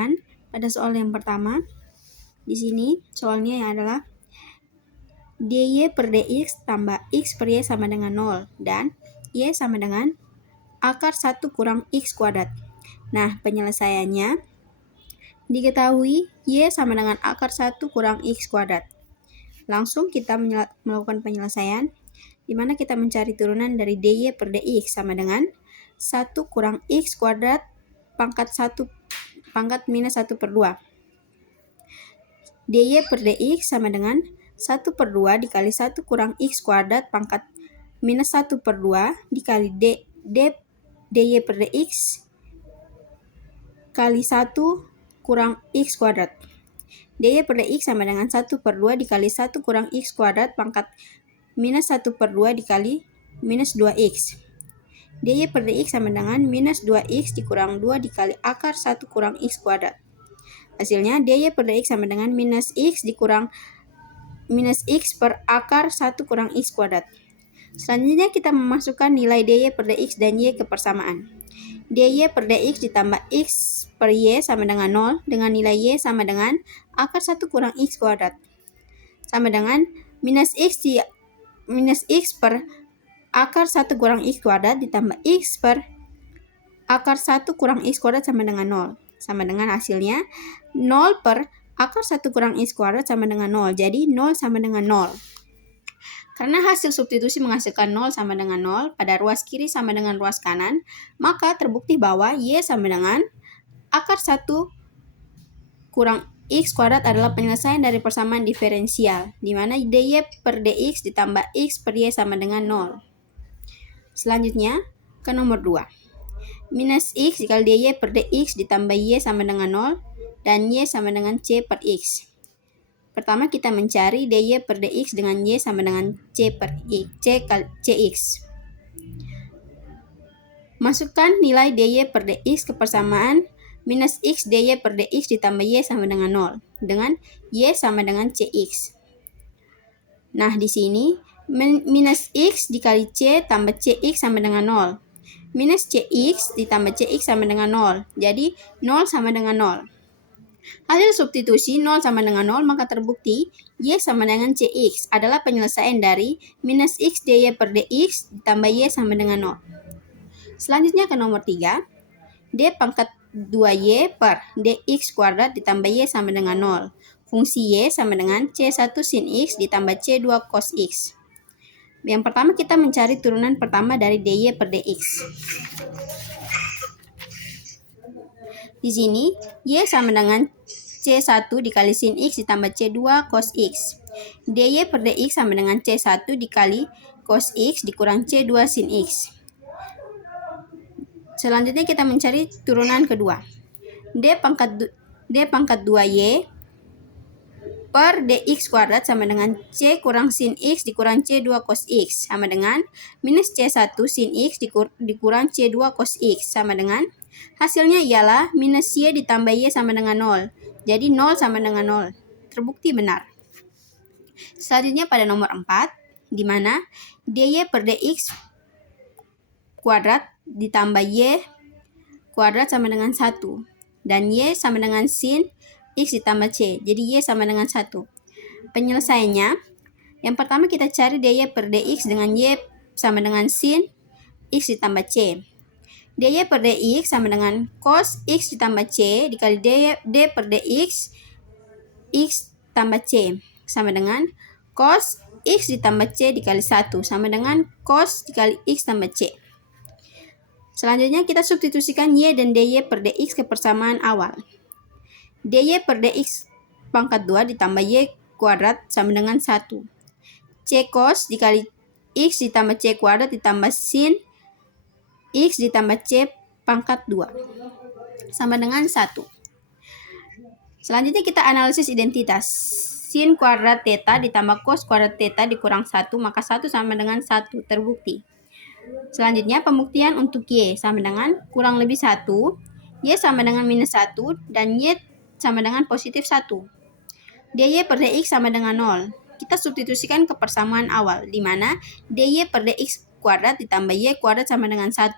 teman-teman, pada soal yang pertama, di sini soalnya yang adalah dy per dx tambah x per y sama dengan 0 dan y sama dengan akar 1 kurang x kuadrat. Nah, penyelesaiannya diketahui y sama dengan akar 1 kurang x kuadrat. Langsung kita melakukan penyelesaian, di mana kita mencari turunan dari dy per dx sama dengan 1 kurang x kuadrat pangkat minus 1 per 2. dy per dx sama dengan 1 per 2 dikali 1 kurang x kuadrat pangkat minus 1 per 2 dikali dy per dx kali 1 kurang x kuadrat. dy per dx sama dengan 1 per 2 dikali 1 kurang x kuadrat pangkat minus 1 per 2 dikali minus 2x. dy per dx sama dengan minus 2x dikurang 2 dikali akar 1 kurang x kuadrat. Hasilnya dy per dx sama dengan minus x dikurang minus x per akar 1 kurang x kuadrat. Selanjutnya kita memasukkan nilai dy per dx dan y ke persamaan. dy per dx ditambah x per y sama dengan 0 dengan nilai y sama dengan akar 1 kurang x kuadrat. Sama dengan minus x per akar 1 kurang x kuadrat ditambah x per akar 1 kurang x kuadrat sama dengan 0. Sama dengan hasilnya 0 per akar 1 kurang x kuadrat sama dengan 0. Jadi 0 sama dengan 0. Karena hasil substitusi menghasilkan 0 sama dengan 0 pada ruas kiri sama dengan ruas kanan, maka terbukti bahwa y sama dengan akar 1 kurang x kuadrat adalah penyelesaian dari persamaan diferensial, di mana dy per dx ditambah x per y sama dengan 0. Selanjutnya, ke nomor 2. Minus x dikali dy per dx ditambah y sama dengan 0 dan y sama dengan c per x. Pertama kita mencari dy per dx dengan y sama dengan c per cx. Masukkan nilai dy per dx ke persamaan minus x dy per dx ditambah y sama dengan 0 dengan y sama dengan cx. Nah, di sini minus x dikali c tambah cx sama dengan 0. Minus cx ditambah cx sama dengan 0. Jadi 0 sama dengan 0. Hasil substitusi 0 sama dengan 0, maka terbukti y sama dengan cx adalah penyelesaian dari minus x dy per dx ditambah y sama dengan 0. Selanjutnya ke nomor 3. D pangkat 2y per dx kuadrat ditambah y sama dengan 0. Fungsi y sama dengan c1 sin x ditambah c2 cos x. Yang pertama kita mencari turunan pertama dari dy per dx. Di sini y sama dengan c1 dikali sin x ditambah c2 cos x. dy per dx sama dengan c1 dikali cos x dikurang c2 sin x. Selanjutnya kita mencari turunan kedua. D pangkat 2y per dx kuadrat sama dengan c kurang sin x dikurang c2 cos x sama dengan minus c1 sin x dikurang c2 cos x sama dengan hasilnya ialah minus y ditambah y sama dengan 0. Jadi 0 sama dengan 0. Terbukti benar. Selanjutnya pada nomor 4, di mana dy per dx kuadrat ditambah y kuadrat sama dengan 1 dan y sama dengan sin x ditambah c. Jadi y sama dengan 1. Penyelesaiannya, yang pertama kita cari dy per dx dengan y sama dengan sin x ditambah c. dy per dx sama dengan cos x ditambah c dikali d per dx x tambah c sama dengan cos x ditambah c dikali 1 sama dengan cos dikali x tambah c. Selanjutnya kita substitusikan y dan dy per dx ke persamaan awal. dy per dx pangkat 2 ditambah y kuadrat sama dengan 1. C cos dikali x ditambah c kuadrat ditambah sin x ditambah c pangkat 2 sama dengan 1. Selanjutnya kita analisis identitas. Sin kuadrat theta ditambah cos kuadrat theta dikurang 1, maka 1 sama dengan 1, terbukti. Selanjutnya pembuktian untuk y sama dengan kurang lebih 1, y sama dengan minus 1, dan y sama dengan positif 1. dy per dx sama dengan 0. Kita substitusikan ke persamaan awal, di mana dy per dx kuadrat ditambah y kuadrat sama dengan 1.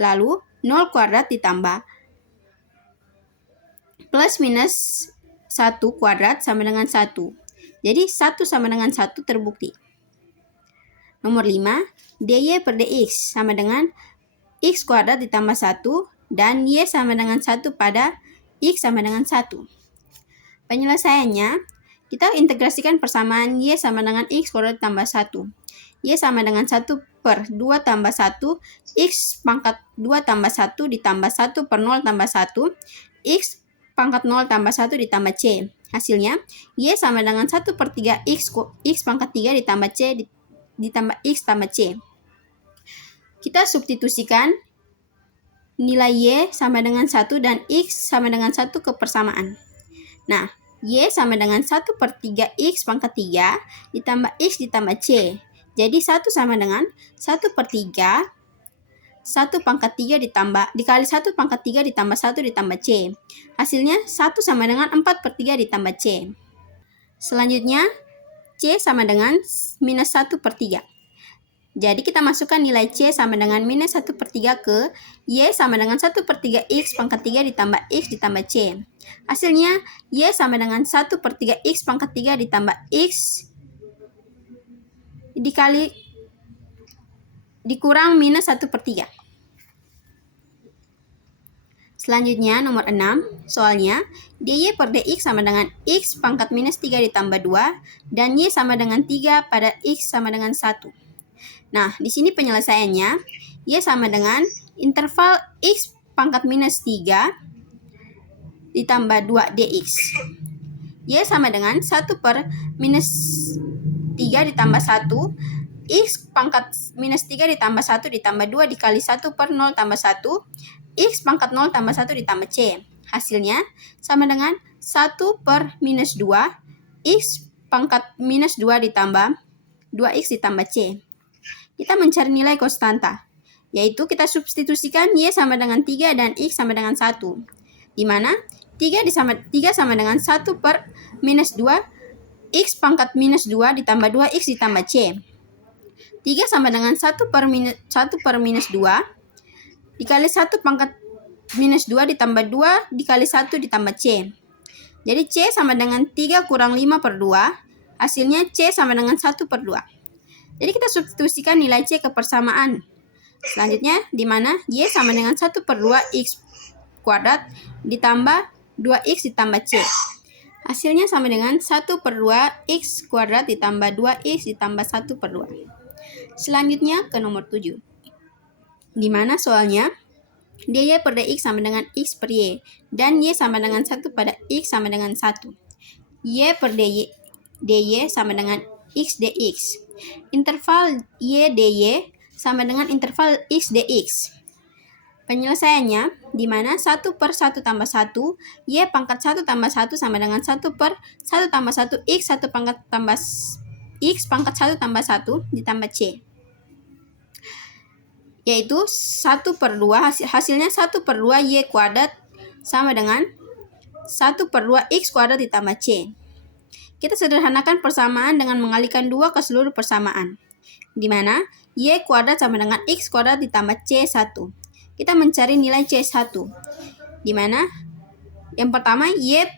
Lalu 0 kuadrat ditambah plus minus 1 kuadrat sama dengan 1. Jadi 1 sama dengan 1 terbukti. Nomor 5, dy per dx sama dengan x kuadrat ditambah 1 dan y sama dengan 1 pada x sama dengan 1. Penyelesaiannya, kita integrasikan persamaan y sama dengan x kuadrat ditambah 1. Y sama dengan 1 per 2 tambah 1, x pangkat 2 tambah 1 ditambah 1 per 0 tambah 1, x pangkat 0 tambah 1 ditambah c. Hasilnya, y sama dengan 1 per 3 x pangkat 3 ditambah c ditambah x tambah c. Kita substitusikan nilai y sama dengan 1 dan x sama dengan 1 ke persamaan. Nah, y sama dengan 1 per 3 x pangkat 3 ditambah x ditambah c. Jadi 1 sama dengan 1 per 3, 1 pangkat 3 dikali 1 pangkat 3 ditambah 1 ditambah c. Hasilnya 1 sama dengan 4 per 3 ditambah c. Selanjutnya, c sama dengan minus 1 per 3. Jadi kita masukkan nilai c sama dengan minus 1 per 3 ke y sama dengan 1 per 3 x pangkat 3 ditambah x ditambah c. Hasilnya y sama dengan 1 per 3 x pangkat 3 ditambah x dikurang minus 1 per 3. Selanjutnya nomor 6, soalnya dy per dx sama dengan x pangkat minus 3 ditambah 2 dan y sama dengan 3 pada x sama dengan 1. Nah, di sini penyelesaiannya, y sama dengan interval x pangkat minus 3 ditambah 2 dx. Y sama dengan 1 per minus 3 ditambah 1, x pangkat minus 3 ditambah 1 ditambah 2 dikali 1 per 0 tambah 1, x pangkat 0 tambah 1 ditambah c. Hasilnya sama dengan 1 per minus 2, x pangkat minus 2 ditambah 2x ditambah c. Kita mencari nilai konstanta, yaitu kita substitusikan y sama dengan 3 dan x sama dengan 1. Di mana 3 sama dengan 1 per minus 2, x pangkat minus 2 ditambah 2x ditambah c. 3 sama dengan 1 per minus 2 dikali 1 pangkat minus 2 ditambah 2 dikali 1 ditambah c. Jadi c sama dengan 3 kurang 5 per 2, hasilnya c sama dengan 1 per 2. Jadi kita substitusikan nilai c ke persamaan. Selanjutnya, di mana y sama dengan 1 per 2 x kuadrat ditambah 2x ditambah c. Hasilnya sama dengan 1 per 2 x kuadrat ditambah 2x ditambah 1 per 2. Selanjutnya ke nomor 7. Di mana soalnya dy per dx sama dengan x per y dan y sama dengan 1 pada x sama dengan 1. Y per dy sama dengan x dx. Interval y dy sama dengan interval x dx. Penyelesaiannya, di mana 1 per 1 tambah 1, y pangkat 1 tambah 1 sama dengan 1 per 1 tambah 1 x 1 pangkat tambah x pangkat 1 tambah 1 ditambah c. Yaitu 1 per 2, hasilnya 1 per 2 y kuadrat sama dengan 1 per 2 x kuadrat ditambah c. Kita sederhanakan persamaan dengan mengalihkan 2 ke seluruh persamaan, di mana y kuadrat sama dengan x kuadrat ditambah c1. Kita mencari nilai c1, di mana yang pertama y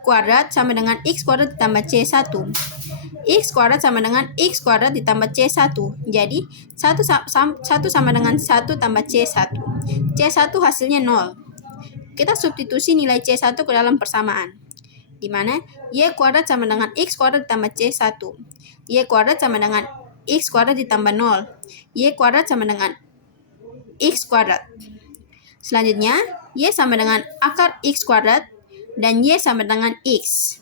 kuadrat sama dengan x kuadrat ditambah c1. X kuadrat sama dengan x kuadrat ditambah c1. Jadi 1 sama dengan 1 tambah c1. C1 hasilnya 0. Kita substitusi nilai c1 ke dalam persamaan, di mana y kuadrat sama dengan x kuadrat ditambah c1. Y kuadrat sama dengan x kuadrat ditambah 0. Y kuadrat sama dengan x kuadrat. Selanjutnya, y sama dengan akar x kuadrat dan y sama dengan x.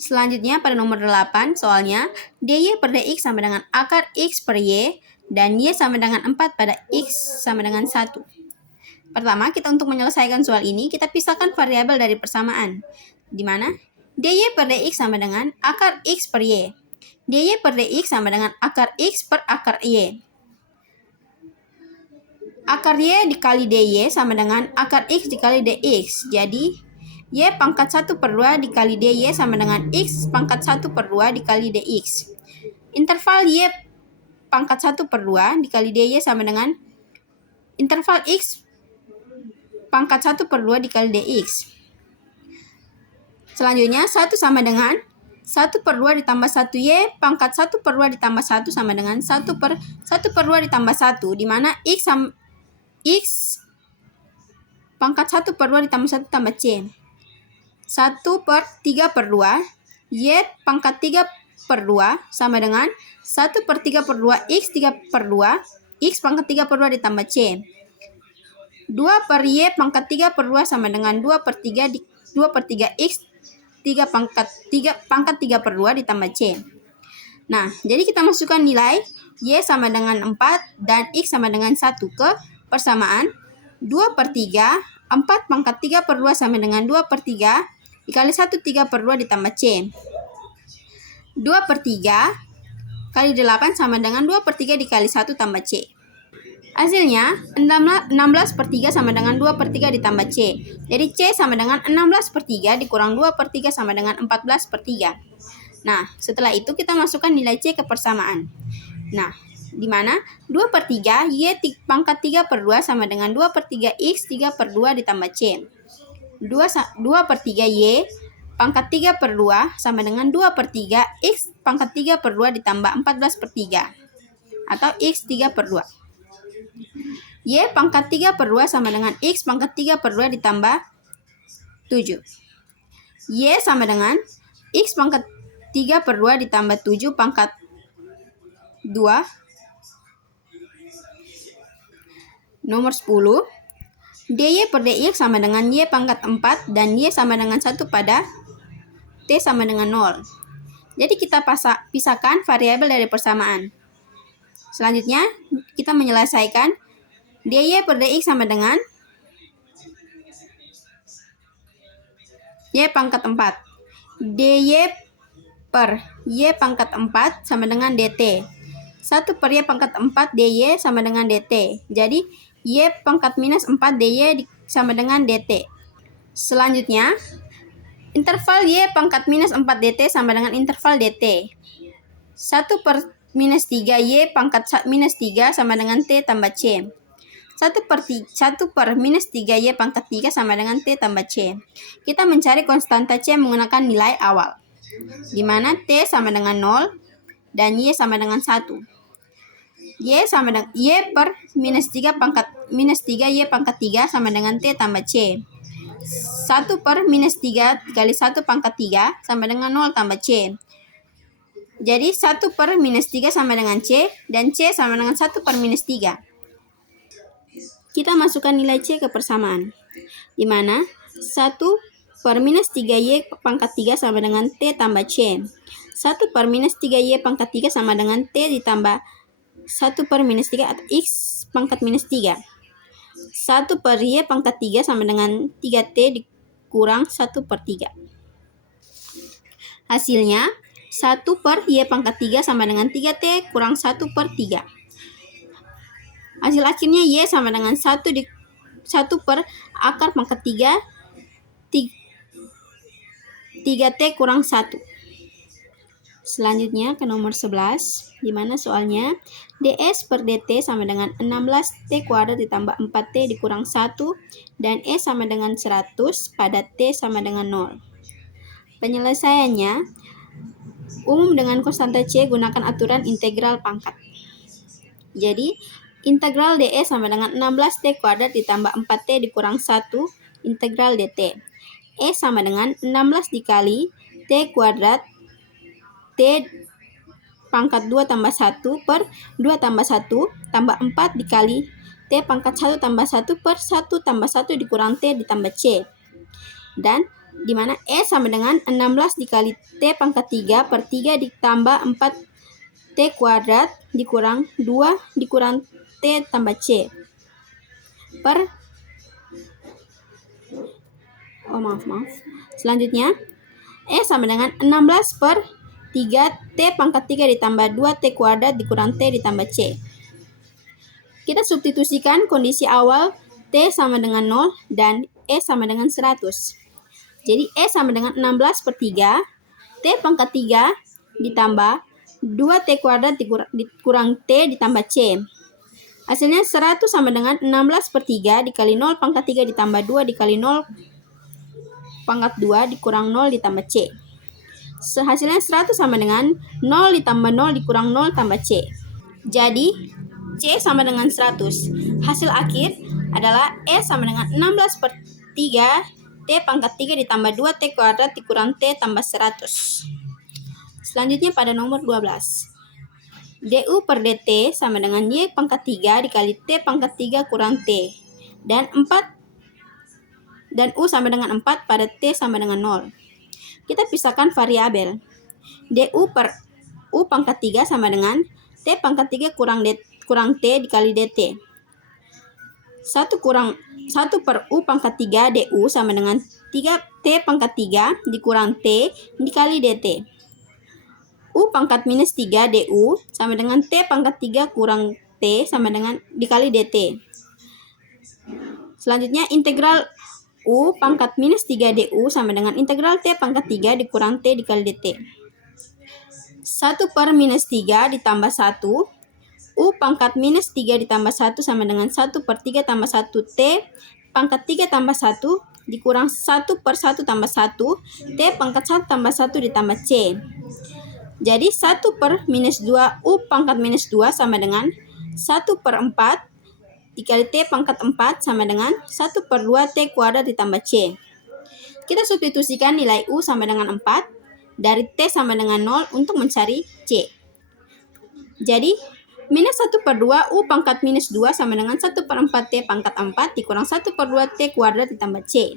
Selanjutnya pada nomor 8, soalnya dy per dx sama dengan akar x per y dan y sama dengan 4 pada x sama dengan 1. Pertama, kita untuk menyelesaikan soal ini, kita pisahkan variabel dari persamaan, di mana dy per dx sama dengan akar x per y. Dy per dx sama dengan akar x per akar y. Akar y dikali dy sama dengan akar x dikali dx. Jadi, y pangkat 1 per 2 dikali dy sama dengan x pangkat 1 per 2 dikali dx. Interval y pangkat 1 per 2 dikali dy sama dengan interval x pangkat 1 per 2 dikali dx. Selanjutnya 1 sama dengan 1 per 2 ditambah 1Y pangkat 1 per 2 ditambah 1 sama dengan 1 per 2 ditambah 1, di mana X pangkat 1 per 2 ditambah 1 tambah C. 1 per 3 per 2, Y pangkat 3 per 2 sama dengan 1 per 3 per 2 X 3 per 2, X pangkat 3 per 2 ditambah C. 2 per Y pangkat 3 per 2 sama dengan 2 per 3 X 3 pangkat 3 per 2 ditambah C. Nah, jadi kita masukkan nilai Y sama dengan 4 dan X sama dengan 1 ke persamaan 2 per 3, 4 pangkat 3 per 2 sama dengan 2 per 3 dikali 1 3 per 2 ditambah C. 2 per 3 kali 8 sama dengan 2 per 3 dikali 1 tambah C. Hasilnya 16 per 3 sama dengan 2 per 3 ditambah C. Jadi C sama dengan 16 per 3 dikurang 2 per 3 sama dengan 14 per 3. Nah, setelah itu kita masukkan nilai C ke persamaan. Nah, di mana 2 per 3 Y pangkat 3 per 2 sama dengan 2 per 3 X 3 per 2 ditambah C. 2 per 3 Y pangkat 3 per 2 sama dengan 2 per 3 X pangkat 3 per 2 ditambah 14 per 3. Atau X 3 per 2. Y pangkat 3 per 2 sama dengan X pangkat 3 per 2 ditambah 7. Y sama dengan X pangkat 3 per 2 ditambah 7 pangkat 2. Nomor 10. DY per DX sama dengan Y pangkat 4 dan Y sama dengan 1 pada T sama dengan 0. Jadi kita pisahkan variabel dari persamaan. Selanjutnya kita menyelesaikan DY per DX sama dengan Y pangkat 4. DY per Y pangkat 4 sama dengan DT. 1 per Y pangkat 4 DY sama dengan DT. Jadi Y pangkat minus 4 DY sama dengan DT. Selanjutnya interval Y pangkat minus 4 DT sama dengan interval DT. 1 per minus 3 Y pangkat minus 3 sama dengan T tambah C. 1 per minus 3 Y pangkat 3 sama dengan T tambah C. Kita mencari konstanta C menggunakan nilai awal, di mana T sama dengan 0 dan Y sama dengan 1. Y per minus 3 pangkat minus 3 Y pangkat 3 sama dengan T tambah C. 1 per minus 3 kali 1 pangkat 3 sama dengan 0 tambah C. Jadi 1 per minus 3 sama dengan C dan C sama dengan 1 per minus 3. Kita masukkan nilai C ke persamaan, di mana 1 per minus 3Y pangkat 3 sama dengan T tambah C. 1 per minus 3Y pangkat 3 sama dengan T ditambah 1 per minus 3 atau X pangkat minus 3. 1 per Y pangkat 3 sama dengan 3T dikurang 1 per 3. Hasilnya 1 per Y pangkat 3 sama dengan 3T kurang 1 per 3. Hasil akhirnya Y sama dengan 1 per akar pangkat 3T kurang 1. Selanjutnya ke nomor 11, di mana soalnya ds per dt sama dengan 16t kuadrat ditambah 4t dikurang 1 dan E sama dengan 100 pada t sama dengan 0. Penyelesaiannya umum dengan konstanta C, gunakan aturan integral pangkat. Jadi integral dE sama dengan 16t kuadrat ditambah 4t dikurang 1 integral dt. E sama dengan 16 dikali t kuadrat T pangkat 2 tambah 1 per 2 tambah 1 tambah 4 dikali T pangkat 1 tambah 1 per 1 tambah 1 dikurang T ditambah C. Dan di mana E sama dengan 16 dikali T pangkat 3 per 3 ditambah 4 T kuadrat dikurang 2 dikurang T tambah C per Selanjutnya E sama dengan 16 per 3T pangkat 3 ditambah 2T kuadrat dikurang T ditambah C. Kita substitusikan kondisi awal T sama dengan 0 dan E sama dengan 100. Jadi E sama dengan 16 per 3 T pangkat 3 ditambah 2T kuadrat dikurang T ditambah C. Hasilnya 100 sama dengan 16 per 3 dikali 0 pangkat 3 ditambah 2 dikali 0 pangkat 2 dikurang 0 ditambah C. Hasilnya 100 sama dengan 0 ditambah 0 dikurang 0 tambah C. Jadi C sama dengan 100. Hasil akhir adalah E sama dengan 16/3 T pangkat 3 ditambah 2T kuadrat dikurang T tambah 100. Selanjutnya pada nomor 12. DU per DT sama dengan Y pangkat 3 dikali T pangkat 3 kurang T. Dan U sama dengan 4 pada T sama dengan 0. Kita pisahkan variabel. DU per U pangkat 3 sama dengan T pangkat 3 kurang T dikali DT. 1 per U pangkat 3 DU sama dengan 3T pangkat 3 dikurang T dikali DT. U pangkat minus 3 DU sama dengan T pangkat 3 kurang T sama dengan dikali DT. Selanjutnya integral U pangkat minus 3 DU sama dengan integral T pangkat 3 dikurang T dikali DT. 1 per minus 3 ditambah 1. U pangkat minus 3 ditambah 1 sama dengan 1 per 3 tambah 1 T pangkat 3 tambah 1 dikurang 1 per 1 tambah 1 T pangkat 1 tambah 1 ditambah C. Jadi 1 per minus 2 U pangkat minus 2 sama dengan 1 per 4 dikali T pangkat 4 sama dengan 1 per 2 T kuadrat ditambah C. Kita substitusikan nilai U sama dengan 4 dari T sama dengan 0 untuk mencari C. Jadi minus 1 per 2 U pangkat minus 2 sama dengan 1 per 4 T pangkat 4 dikurang 1 per 2 T kuadrat ditambah C.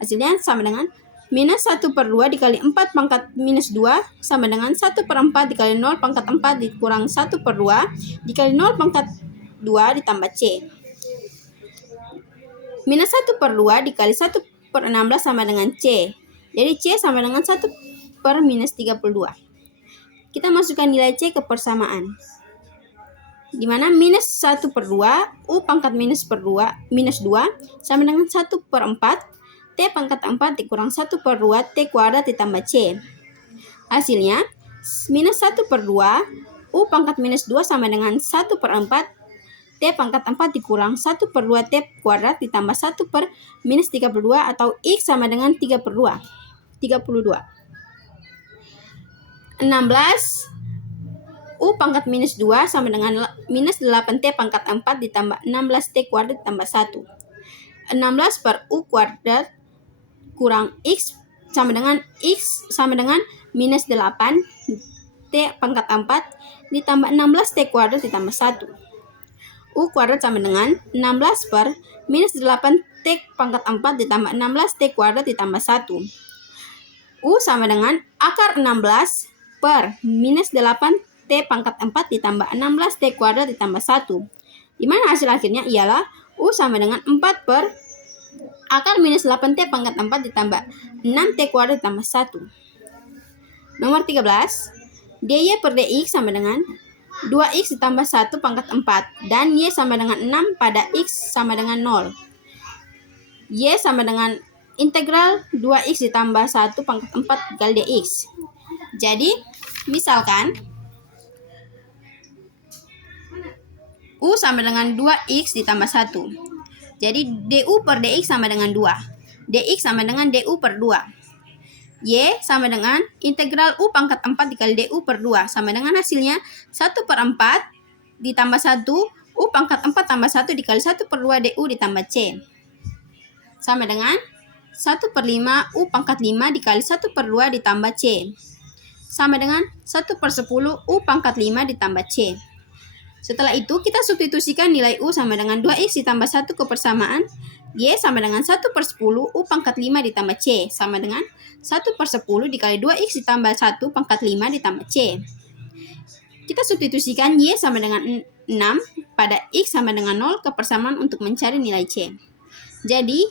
Hasilnya sama dengan minus 1 per 2 dikali 4 pangkat minus 2 sama dengan 1 per 4 dikali 0 pangkat 4 dikurang 1 per 2 dikali 0 pangkat 2 ditambah C. Minus 1 per 2 dikali 1 per 16 sama dengan C. Jadi C sama dengan 1 per minus 32. Kita masukkan nilai C ke persamaan. Di mana minus 1 per 2 U pangkat minus 2 sama dengan 1 per 4 T pangkat 4 dikurang 1 per 2 T kuadrat ditambah C. Hasilnya minus 1 per 2 U pangkat minus 2 sama dengan 1 per 4 T pangkat 4 dikurang 1 per 2 T kuadrat ditambah 1 per minus 32 atau X sama dengan 3 per 2. 32. 16 U pangkat minus 2 sama dengan minus 8T pangkat 4 ditambah 16T kuadrat ditambah 1. 16 per U kuadrat kurang X sama dengan minus 8 T pangkat 4 ditambah 16T kuadrat ditambah 1. U kuadrat sama dengan 16 per minus 8T pangkat 4 ditambah 16T kuadrat ditambah 1. U sama dengan akar 16 per minus 8T pangkat 4 ditambah 16T kuadrat ditambah 1. Dimana hasil akhirnya ialah U sama dengan 4 per akar minus 8T pangkat 4 ditambah 6T kuadrat ditambah 1. Nomor 13. DY per DX sama dengan 2X ditambah 1 pangkat 4 dan Y sama dengan 6 pada X sama dengan 0. Y sama dengan integral 2X ditambah 1 pangkat 4 dikali DX. Jadi misalkan U sama dengan 2X ditambah 1. Jadi DU per DX sama dengan 2. DX sama dengan DU per 2. Y sama dengan integral U pangkat 4 dikali DU per 2. Sama dengan hasilnya 1 per 4 ditambah 1 U pangkat 4 tambah 1 dikali 1 per 2 DU ditambah C. Sama dengan 1 per 5 U pangkat 5 dikali 1 per 2 ditambah C. Sama dengan 1 per 10 U pangkat 5 ditambah C. Setelah itu kita substitusikan nilai U sama dengan 2X ditambah 1 ke persamaan. Y sama dengan 1 per 10 U pangkat 5 ditambah C. Sama dengan 1 per 10 dikali 2X ditambah 1 pangkat 5 ditambah C. Kita substitusikan Y sama dengan 6 pada X sama dengan 0 ke persamaan untuk mencari nilai C. Jadi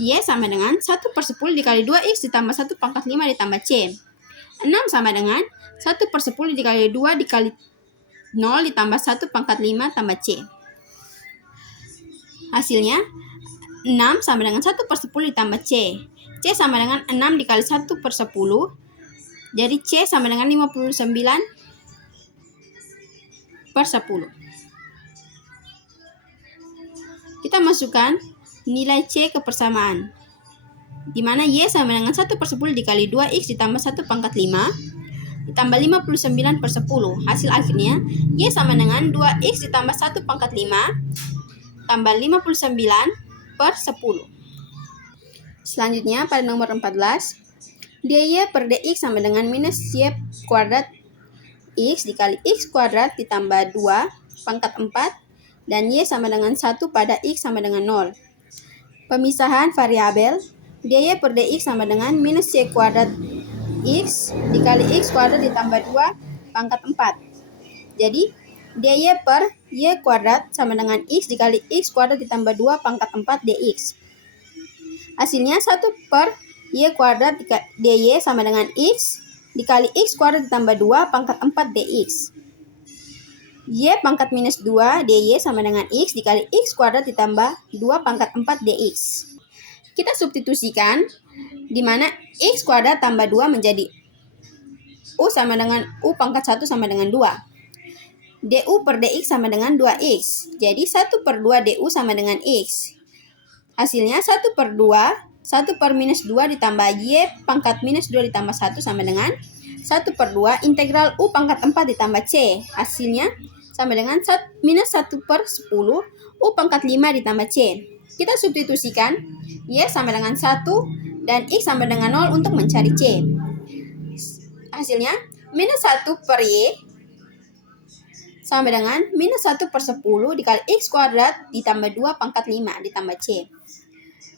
Y sama dengan 1 per 10 dikali 2X ditambah 1 pangkat 5 ditambah C. 6 sama dengan 1 per 10 dikali 2 dikali 0 ditambah 1 pangkat 5 tambah C. Hasilnya 6 sama dengan 1 per 10 ditambah C. C sama dengan 6 dikali 1 per 10. Jadi C sama dengan 59 per 10. Kita masukkan nilai C ke persamaan. di mana Y sama dengan 1/10 dikali 2X ditambah 1 pangkat 5 ditambah 59 per 10. Hasil akhirnya Y sama dengan 2X ditambah 1 pangkat 5 tambah 59 per 10. Selanjutnya pada nomor 14, dy per dx sama dengan minus y kuadrat x dikali x kuadrat ditambah 2 pangkat 4 dan y sama dengan 1 pada x sama dengan 0. Pemisahan variabel dy per dx sama dengan minus y kuadrat x dikali x kuadrat ditambah 2 pangkat 4. Jadi dy per y kuadrat sama dengan x dikali x kuadrat ditambah 2 pangkat 4 dx. Hasilnya 1 per y kuadrat dy sama dengan x dikali x kuadrat ditambah 2 pangkat 4 dx. Y pangkat minus 2 dy sama dengan x dikali x kuadrat ditambah 2 pangkat 4 dx. Kita substitusikan, di mana x kuadrat tambah 2 menjadi u sama dengan u pangkat 1 sama dengan 2. Du per dx sama dengan 2x. Jadi 1 per 2 du sama dengan x. Hasilnya 1 per 2, 1 per minus 2 ditambah y pangkat minus 2 ditambah 1 sama dengan 1 per 2 integral u pangkat 4 ditambah c. Hasilnya sama dengan minus 1 per 10 u pangkat 5 ditambah c. Kita substitusikan, y sama dengan 1 dan x sama dengan 0 untuk mencari c. Hasilnya minus 1 per y sama dengan minus 1 per 10 dikali x kuadrat ditambah 2 pangkat 5 ditambah c.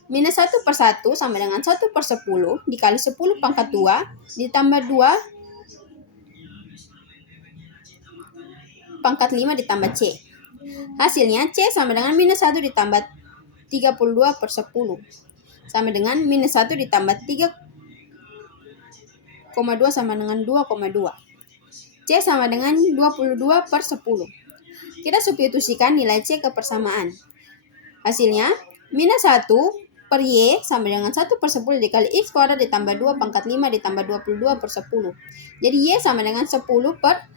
Minus 1 per 1 sama dengan 1 per 10 dikali 10 pangkat 2 ditambah 2 pangkat 5 ditambah c. Hasilnya c sama dengan minus 1 ditambah 32 per 10 sama dengan minus 1 ditambah 3,2 sama dengan 2,2. C sama dengan 22 per 10. Kita substitusikan nilai C ke persamaan. Hasilnya, minus 1 per Y sama dengan 1 per 10 dikali X kuadrat ditambah 2 pangkat 5 ditambah 22 per 10. Jadi Y sama dengan 10 per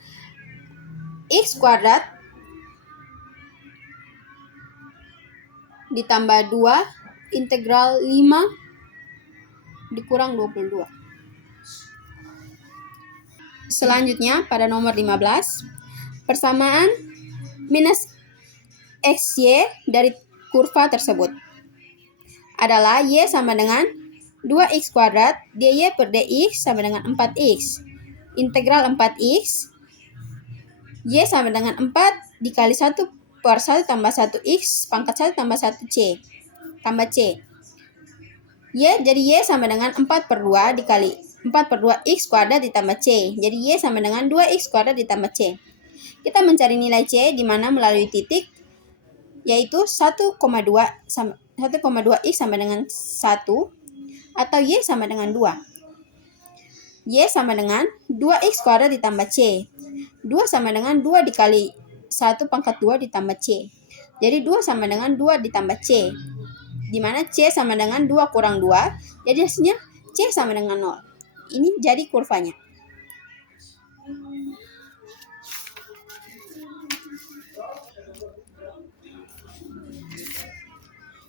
X kuadrat ditambah 2 integral 5 dikurang 22. Selanjutnya pada nomor 15, persamaan minus XY dari kurva tersebut adalah Y sama dengan 2X kuadrat dy per dx sama dengan 4X. Integral 4X Y sama dengan 4 dikali 1 per 1 tambah 1X pangkat 1 tambah 1C tambah C. Jadi Y sama dengan 4 per 2 dikali 4 per 2X kuadrat ditambah C. Jadi Y sama dengan 2X kuadrat ditambah C. Kita mencari nilai C di mana melalui titik, yaitu 1,2 X sama dengan 1 atau Y sama dengan 2. Y sama dengan 2X kuadrat ditambah C. 2 sama dengan 2 dikali 1 pangkat 2 ditambah C. Jadi 2 sama dengan 2 ditambah C. Di mana C sama dengan 2 kurang 2. Jadi hasilnya C sama dengan 0. Ini jadi kurvanya.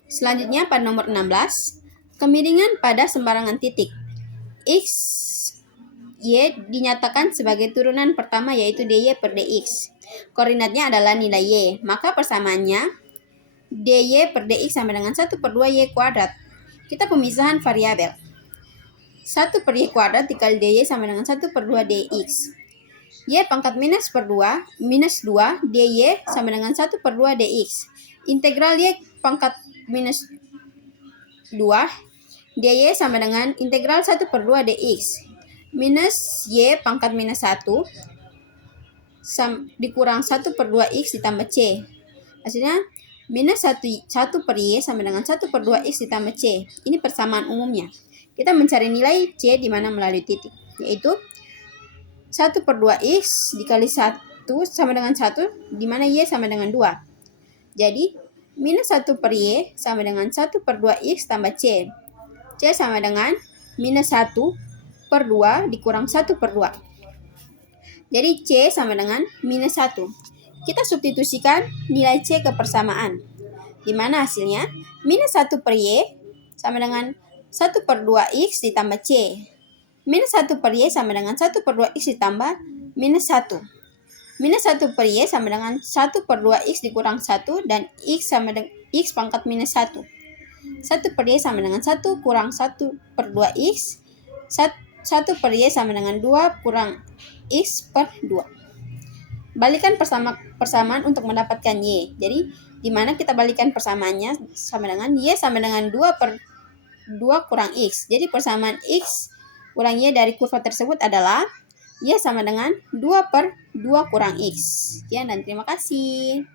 Selanjutnya pada nomor 16, kemiringan pada sembarangan titik. X, Y dinyatakan sebagai turunan pertama yaitu dy per dx. Koordinatnya adalah nilai y. Maka persamaannya dy per dx sama dengan 1 per 2 y kuadrat. Kita pemisahan variabel. 1 per y kuadrat dikali dy sama dengan 1 per 2 dx. Y pangkat minus 2 dy sama dengan 1 per 2 dx. Integral y pangkat minus 2 dy sama dengan integral 1 per 2 dx. Minus y pangkat minus 1 dikurang 1 per 2x ditambah c. Hasilnya minus 1 per y sama dengan 1 per 2x ditambah c. Ini persamaan umumnya. Kita mencari nilai C di mana melalui titik, yaitu 1 per 2x dikali 1 sama dengan 1, di mana Y sama dengan 2. Jadi, minus 1 per Y sama dengan 1 per 2x tambah C. C sama dengan minus 1 per 2 dikurang 1 per 2. Jadi, C sama dengan minus 1. Kita substitusikan nilai C ke persamaan, di mana hasilnya minus 1 per Y sama dengan 1 per 2x ditambah C. Minus 1 per Y sama dengan 1 per 2x ditambah minus 1. Minus 1 per Y sama dengan 1 per 2x dikurang 1 dan X sama dengan X pangkat minus 1. 1 per Y sama dengan 1 kurang 1 per 2x. 1 per Y sama dengan 2 kurang X per 2. Balikan persamaan untuk mendapatkan Y. Jadi, di mana kita balikan persamaannya sama dengan Y sama dengan 2 per 2 kurang X. Jadi, persamaan X kurang Y dari kurva tersebut adalah Y sama dengan 2 per 2 kurang X. Sekian dan terima kasih.